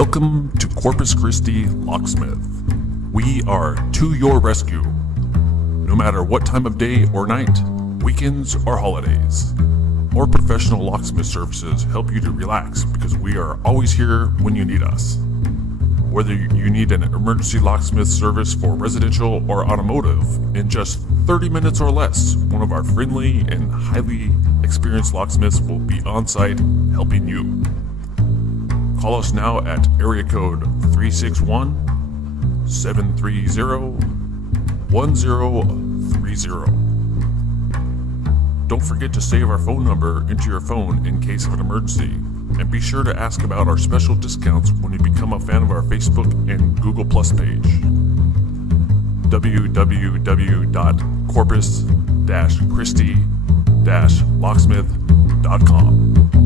Welcome to Corpus Christi Locksmith. We are to your rescue, no matter what time of day or night, weekends or holidays. Our professional locksmith services help you to relax because we are always here when you need us. Whether you need an emergency locksmith service for residential or automotive, in just 30 minutes or less, one of our friendly and highly experienced locksmiths will be on site helping you. Call us now at area code 361-730-1030. Don't forget to save our phone number into your phone in case of an emergency, and be sure to ask about our special discounts when you become a fan of our Facebook and Google Plus page. www.corpus-christi-locksmith.com